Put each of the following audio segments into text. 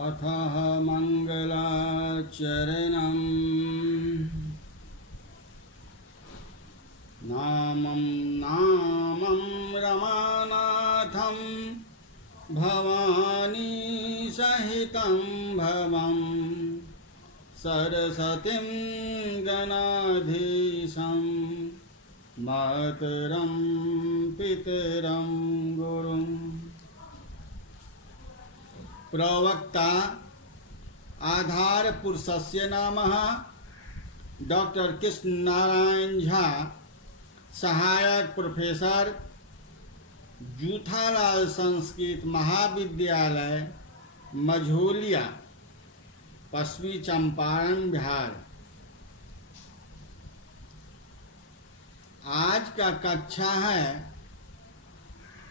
अथः मङ्गलाचरणम् नामं रमानाथं भवानी सहितं भवं सरस्वतीं गणाधीशं मातरं पितरं गुरुं। प्रवक्ता आधार पुरुषस्य नामः डॉक्टर कृष्ण नारायण झा, सहायक प्रोफेसर, जूथालाल संस्कृत महाविद्यालय, मझौलिया, पश्चिमी चंपारण, बिहार। आज का कक्षा है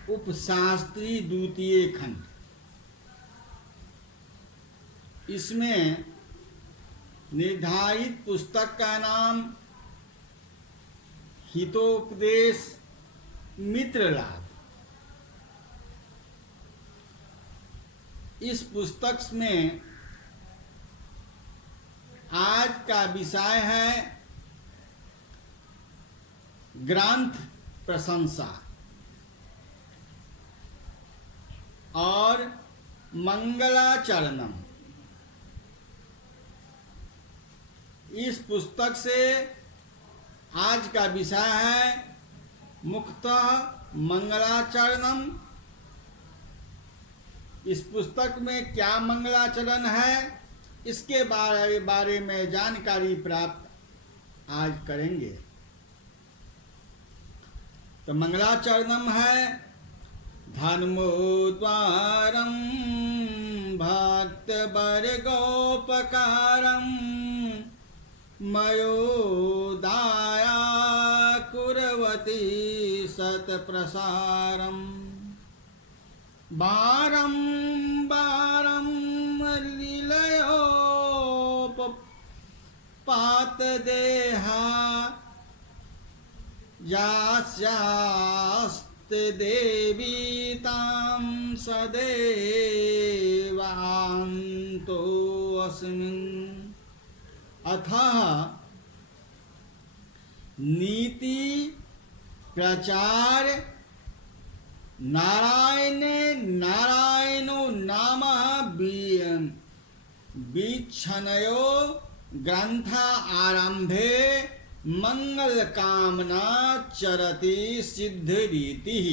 उपशास्त्री द्वितीय खंड। इसमें निर्धारित पुस्तक का नाम हितोपदेश मित्र लाभ। इस पुस्तक में आज का विषय है ग्रंथ प्रशंसा और मंगलाचरणम। इस पुस्तक से आज का विषय है मुख्यतः मंगलाचरणम। इस पुस्तक में क्या मंगलाचरण है, इसके बारे में जानकारी प्राप्त आज करेंगे। तो मंगलाचरणम है धर्मोद्वारम भक्त वर्गोपकारम मयोदाया कुर्वती सत्प्रसारम बारं बारं लीलयोपपातदेहा यास्यास्ते देवी तां सदैवान्तोऽस्मिन्। अतः नीति प्रचार नारायणो नामः वीक्षणयो ग्रंथा आरंभे मंगल कामना चरति सिद्ध रीति।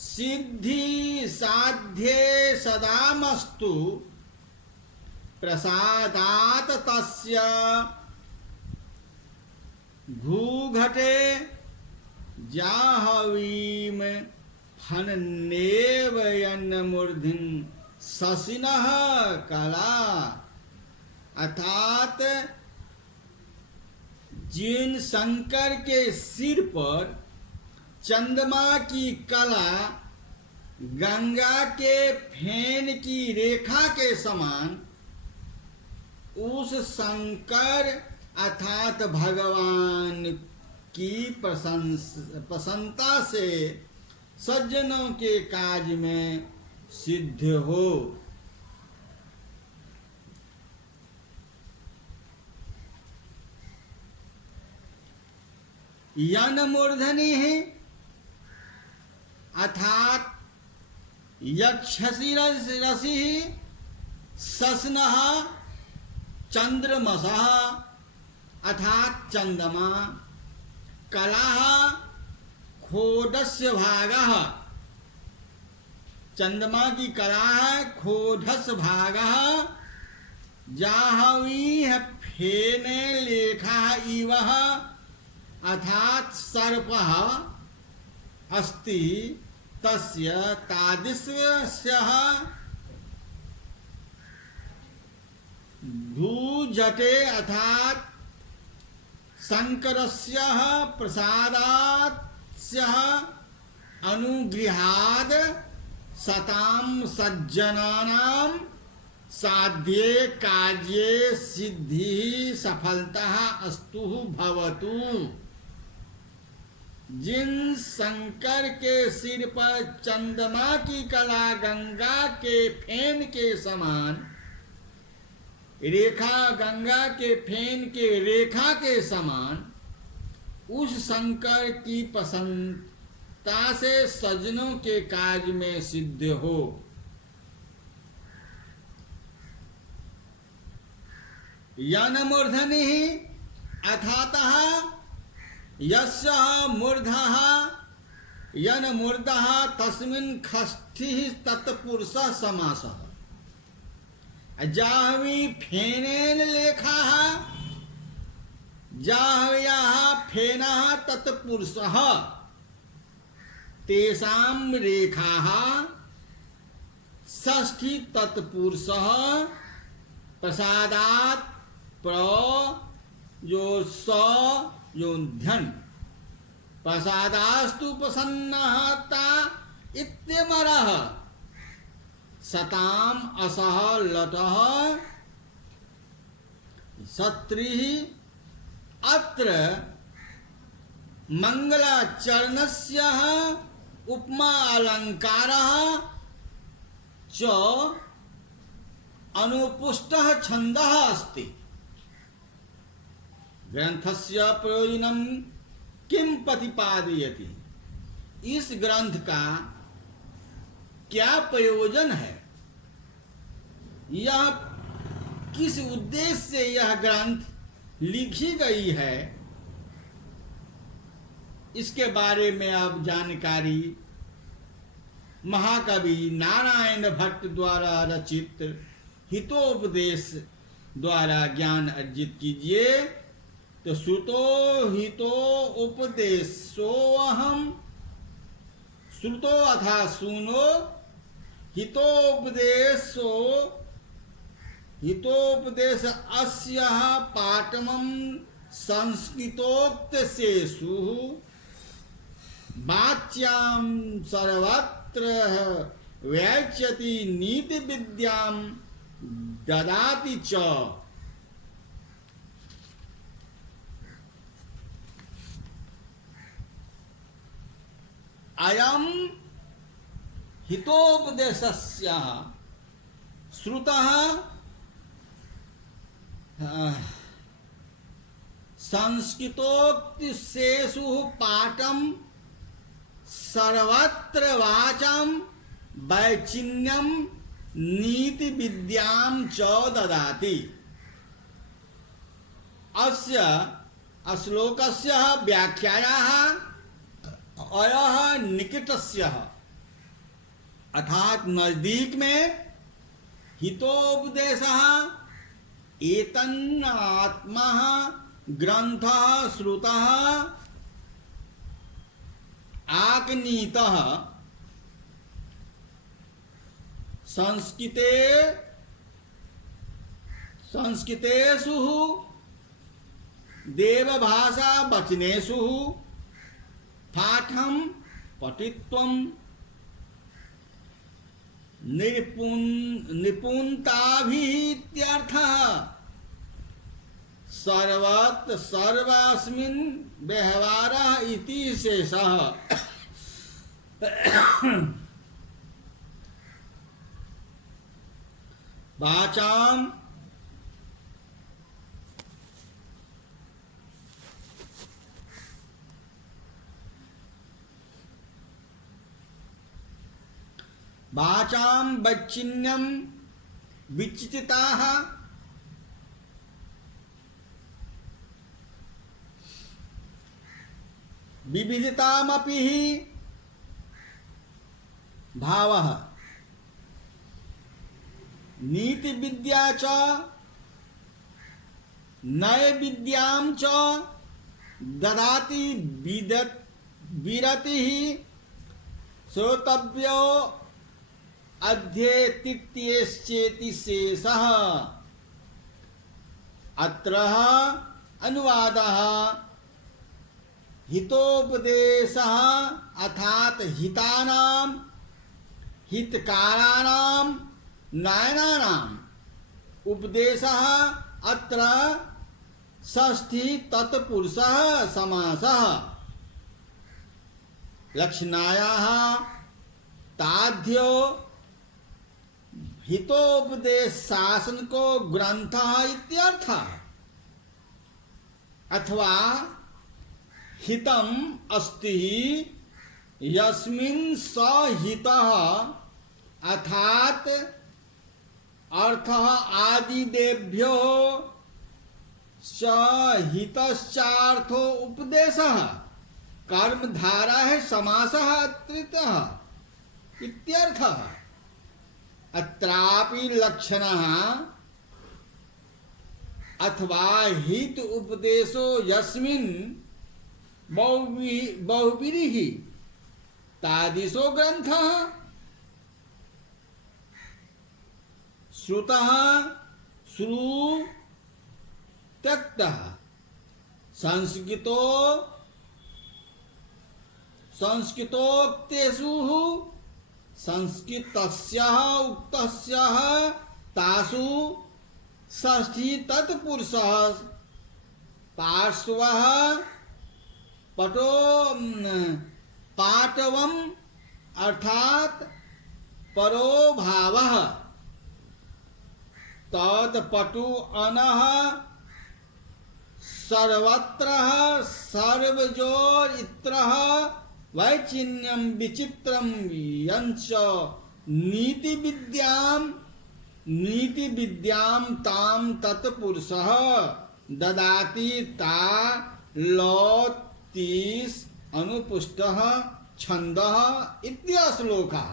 सिद्धि साध्ये सदामस्तु प्रसादात तस्य भूघटे जाहवीम फननेव यन्मूर्धिं शशिनः कला। अर्थात जिन शंकर के सिर पर चंद्रमा की कला गंगा के फेन की रेखा के समान, उस शंकर अर्थात भगवान की प्रसन्नता से सज्जनों के काज में सिद्ध हो। यन मूर्धनि है अर्थात यक्षसी रसि सस्नः चंद्रमसः अर्थात चंद्रमा। कलाः खोडस्य भागः, चंद्रमा की कला है खोडस्य भागः। जाहवीः फेने लेखा इवः अर्थात सर्पः अस्ति तस्य तादृशस्य भूजटे अर्थात शंकरस्य प्रसादास्य अनुगृहाद सतां सज्जनानां साध्ये कार्ये सिद्धि सफलता अस्तु भवतु। जिन शंकर के सिर पर चंद्रमा की कला गंगा के फेन के समान, रेखा गंगा के फेन के रेखा के समान, उस शंकर की प्रसन्नता से सज्जनों के कार्य में सिद्ध हो। यन मूर्धनि अथातः यस्य मूर्धः यन मूर्धः तस्मिन् खष्ठिः तत्पुरुषः समासः। जाह्वी फेनेन लेखाः जाह्व्याः फेनः तत्पुरुषः तेषां रेखाः षष्ठी तत्पुरुषः प्रसादात् प्र जो स जो ध्यन प्रसादास्तु प्रसन्नता इत्यमरः सताम असह लटः सत्रिः अत्र मंगलाचरणस्य उपमा अलंकारः च अनुपुष्टः छन्दः अस्ति। ग्रंथस्य प्रयोजनं किम प्रतिपादयति? इस ग्रंथ का क्या प्रयोजन है? यह किस उद्देश्य से यह ग्रंथ लिखी गई है, इसके बारे में अब जानकारी महाकवि नारायण भट्ट द्वारा रचित हितोपदेश द्वारा ज्ञान अर्जित कीजिए। तो श्रुतो हितो उपदेशोऽहम्, श्रुतो अथा सुनो हितोपदेशो हितोपदेश अस्यः पाठमं संस्कृतोक्तसेषु वाच्यां सर्वत्र व्याच्यति नीति विद्यां ददाति च। अयं हितोपदेशस्य श्रुतः संस्कृतोक्तिषु पाठं सर्वत्र वाचां वैचिन्यं नीति विद्यां च ददाति। अस्य श्लोकस्य व्याख्यायाः अयः निकटस्य अर्थात नजदीक में हितोपदेशः एतन्नात्मा ग्रंथः श्रुतः आकनीतः संस्कृतेषु देवभाषा वचनेषु पाठं पठित्वं निपुणताभित्यर्थः। सर्वत्र सर्वस्मिन् व्यवहारः इति शेषः। वाचां वाचां वैचिन्यं विचितिताः विविधतामपि हि भावः नीति विद्या च नय विद्यां च ददाति विरतिः श्रोतव्यो अध्येतित्येश्चेति शेषः। अत्र अनुवादः हितोपदेशः अर्थात हितानां हितकाराणां नायनानाम् उपदेशः अत्र षष्ठी तत्पुरुषः समासः। लक्षणायाः ताध्यो हितोपदेश शासन को ग्रंथः इत्यर्थः। अथवा हितम् अस्ति यस्मिन् सहितः अर्थात अर्थः आदिदेभ्यो सहितश्चार्थो उपदेशः कर्मधारा है समासः अत्रितः इत्यर्थः। अत्रापि लक्षणः अथवा हित उपदेशो यस्मिन् बहुव्रीहि तादृशो ग्रंथः श्रुतः श्रु त्यक्तः संस्कृतोक्तेषु संस्कृतस्यः उक्तस्यः तासु षष्ठी तत्पुरुषः पार्श्वः पाटवम् अर्थात परो भावः तत्पटु अनः सर्वत्रः सर्वजोर इत्रः वैचिन्यं विचित्रं यंच नीति विद्याम ताम तत्पुरुषः ददाति ता लौतीस अनुपुष्टः छंदः इत्यश्लोकः।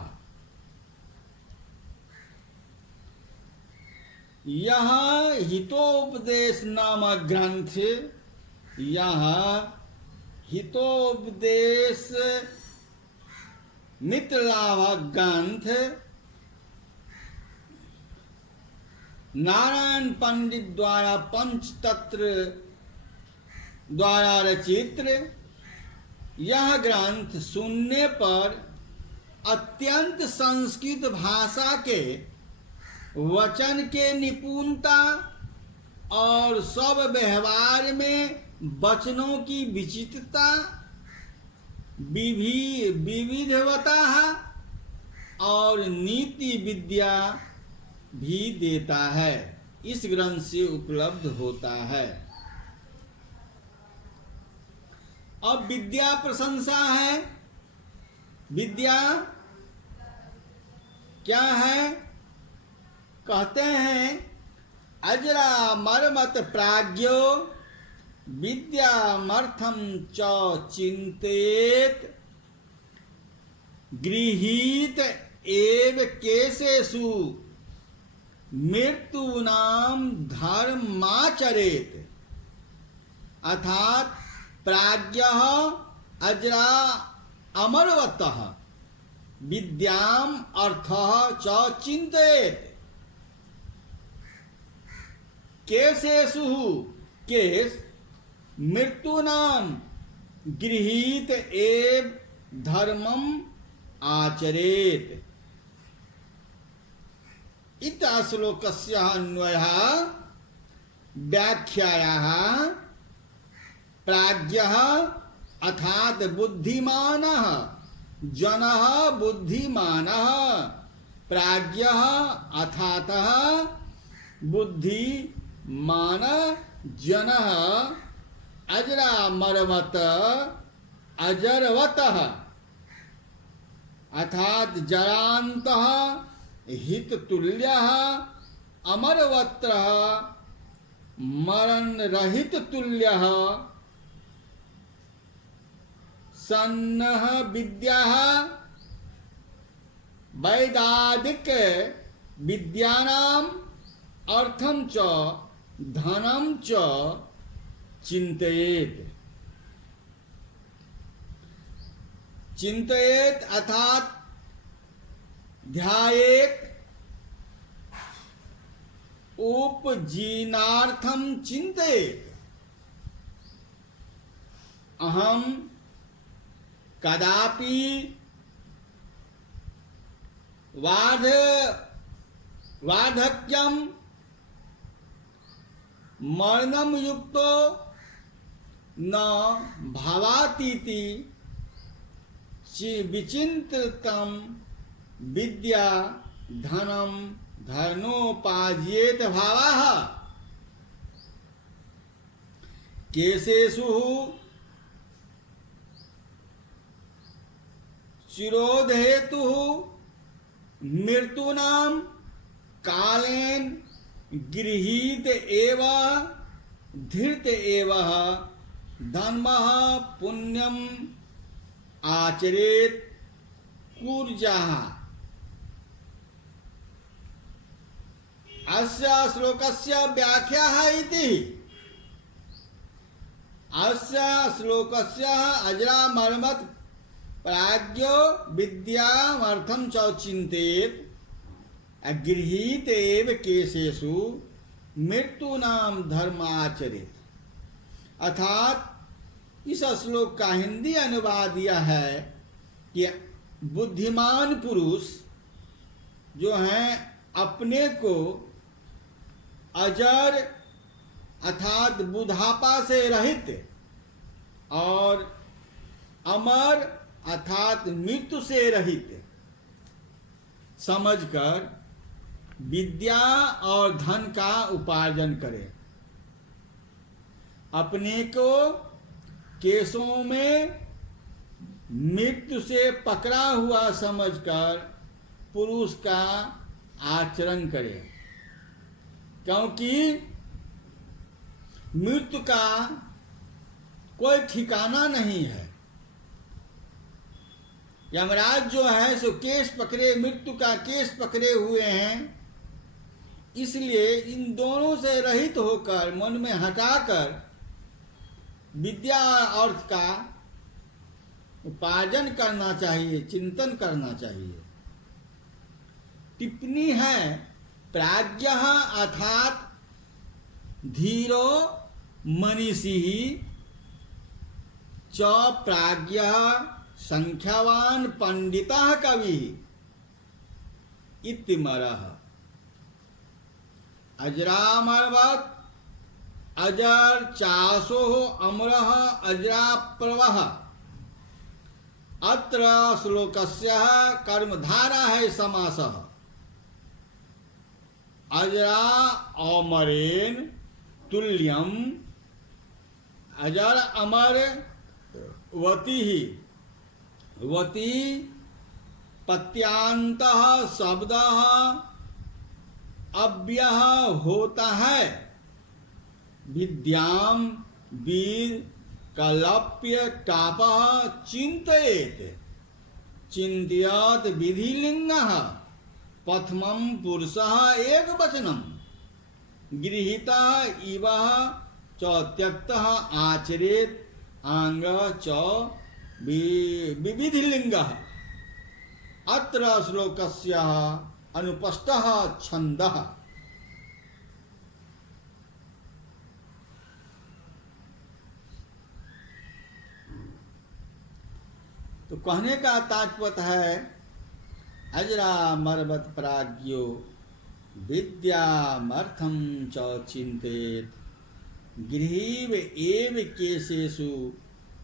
यह हितोपदेश नामक ग्रंथ, यह हितोपदेश मित्रलाभक ग्रंथ नारायण पंडित द्वारा पंचतंत्र द्वारा रचित यह ग्रंथ सुनने पर अत्यंत संस्कृत भाषा के वचन के निपुणता और सब व्यवहार में वचनों की विचित्रता विविधता और नीति विद्या भी देता है, इस ग्रंथ से उपलब्ध होता है। अब विद्या प्रशंसा है। विद्या क्या है? कहते हैं अजरा मर्मत प्राज्ञो विद्यामर्थम च चिंतेत गृहीत एव केसेषु मृत्युनाम धर्माचरेत। अर्थात प्राज्ञः अजरा अमरवतः विद्याम अर्थः च चिंतेत। केसेषु केस मृत्युनाम गृहीत एव धर्मम आचरेत। इत श्लोकस्य अन्वयः व्याख्यायाः प्राज्ञः अर्थात बुद्धिमानः जनः बुद्धिमानः प्राज्ञः अर्थात बुद्धिमान जनः अजरा मरवत अजरवतः अर्थात जरान्तः हिततुल्यः अमरवत्रः मरण रहित तुल्यः सन्नः विद्याः वैदादिक विद्यानाम् अर्थम च धनम च चिंतयेत। चिंतयेत अर्थात ध्यायेत उपजीनार्थम चिंतयेत। अहम कदापि वार्धक्यम मरणम युक्तो न भवातीति विचिंततम विद्या धनम धर्नोपाज्येत भावः केशेषु चिरोधहेतु मृत्युनाम कालेन गृहीत एव धीर्त एव धर्मः पुण्यम आचरेत कूर्जाः। अस्य श्लोकस्य व्याख्या इति अस्य श्लोकस्य अजरामरमत् प्राज्ञो विद्यामर्थं च चिन्तेत गृहीत एव केशेषु मृत्युनाम धर्म आचरित। अर्थात इस श्लोक का हिंदी अनुवाद यह है कि बुद्धिमान पुरुष जो हैं अपने को अजर अर्थात बुढ़ापा से रहित और अमर अर्थात मृत्यु से रहित समझकर विद्या और धन का उपार्जन करें। अपने को केसों में मृत्यु से पकड़ा हुआ समझकर पुरुष का आचरण करें, क्योंकि मृत्यु का कोई ठिकाना नहीं है। यमराज जो है सो केस पकड़े, मृत्यु का केस पकड़े हुए हैं। इसलिए इन दोनों से रहित होकर मन में हटाकर विद्या और अर्थ का उपार्जन करना चाहिए, चिंतन करना चाहिए। टिप्पणी है प्राज्ञः अर्थात धीरो मनीषी च प्राज्ञः संख्यावान पंडितः कवि इतिमरः अजरामरवत् अजर चासो अमरः अजराप्रवः। अत्र श्लोकस्य कर्मधारा है समासः। अजरा अमरेन तुल्यम अजर अमर वती ही वती पत्यांतः शब्दः अव्यय होता है। विद्याम वीर कलप्य टापः चिंतयेत चिंतयत विधिलिंगः प्रथमं पुरुषः एक वचनम गृहीता इव च त्यक्तः आचरेत आंग च विविधिलिंगः। अत्र श्लोकस्य अनुपस्थः छन्दः। तो कहने का तात्पर्य है अजरा मरवत प्राज्ञो विद्यामर्थं च चिंतेत गृहीव एव केशेषु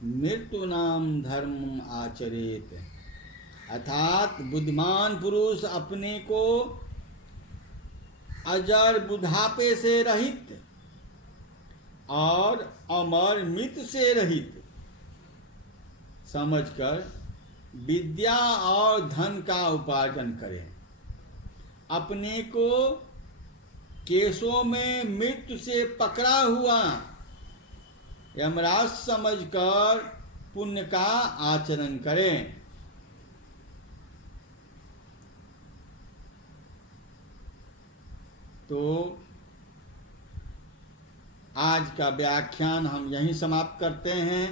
मृत्युनाम धर्म आचरेत। अर्थात बुद्धिमान पुरुष अपने को अजर बुढ़ापे से रहित और अमर मृत्यु से रहित समझकर विद्या और धन का उपार्जन करें। अपने को केसों में मृत्यु से पकड़ा हुआ यमराज समझकर पुण्य का आचरण करें। तो आज का व्याख्यान हम यहीं समाप्त करते हैं।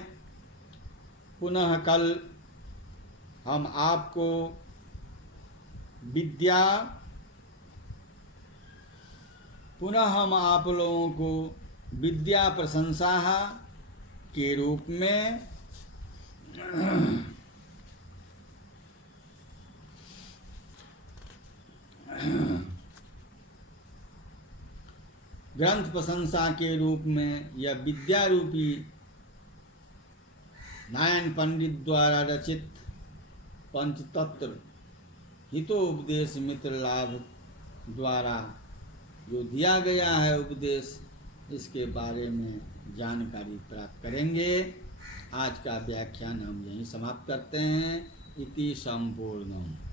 पुनः कल हम आपको विद्या पुनः हम आप लोगों को विद्या प्रशंसा के रूप में ग्रंथ प्रशंसा के रूप में या विद्या रूपी नारायण पंडित द्वारा रचित पंचतत्व हितोपदेश मित्र लाभ द्वारा जो दिया गया है उपदेश, इसके बारे में जानकारी प्राप्त करेंगे। आज का व्याख्यान हम यहीं समाप्त करते हैं। इति संपूर्णम।